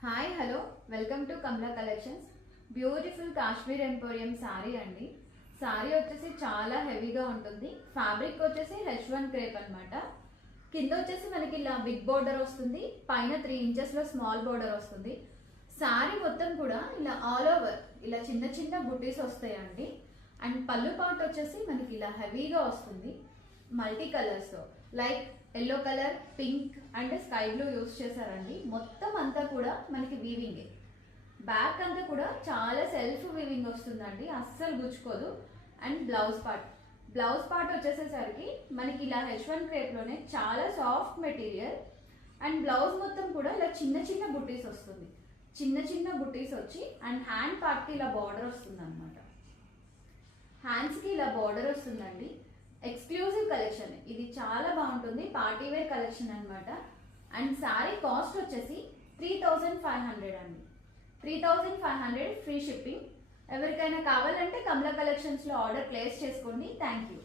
Hi hello welcome to Kamala collections. Beautiful Kashmir emporium sorry అండి. Sorry వచ్చేసి చాలా హెవీగా ఉంటుంది. ఫ్యాబ్రిక్ వచ్చేసి H1 క్రేప్ అన్నమాట. కింద వచ్చేసి మనకి ఇలా బిగ్ బోర్డర్ వస్తుంది, పైన 3 ఇంచెస్ లో స్మాల్ బోర్డర్ వస్తుంది. సారీ మొత్తం కూడా ఇలా ఆల్ ఓవర్ ఇలా చిన్న చిన్న బుటీస్ వస్తాయండి. అండ్ పళ్ళు పార్ట్ వచ్చేసి మనకి ఇలా హెవీగా వస్తుంది, multi colours like yellow colour, pink and sky blue use చేశారండి. మొత్తం అంతా కూడా మనకి వీవింగ్, బ్యాక్ అంతా కూడా చాలా సెల్ఫ్ వీవింగ్ వస్తుందండి, అస్సలు గుచ్చుకోదు. అండ్ బ్లౌజ్ పార్ట్ వచ్చేసేసరికి మనకి ఇలా H1 క్రేప్ లోనే చాలా సాఫ్ట్ మెటీరియల్. అండ్ బ్లౌజ్ మొత్తం కూడా ఇలా చిన్న చిన్న బుట్టీస్ వస్తుంది, చిన్న చిన్న బుట్టీస్ వచ్చి అండ్ హ్యాండ్ పార్ట్ కి ఇలా బార్డర్ వస్తుంది అనమాట. హ్యాండ్స్ కి ఇలా బార్డర్ వస్తుందండి. ఎక్స్క్లూజివ్ కలెక్షన్ ఇది, చాలా బాగుంటుంది, పార్టీ వేర్ కలెక్షన్ అనమాట. అండ్ సారీ కాస్ట్ వచ్చేసి 3500 అండి. 3500 ఫ్రీ షిప్పింగ్. ఎవరికైనా కావాలంటే కమలా కలెక్షన్స్ లో ఆర్డర్ ప్లేస్ చేసుకోండి. Thank you.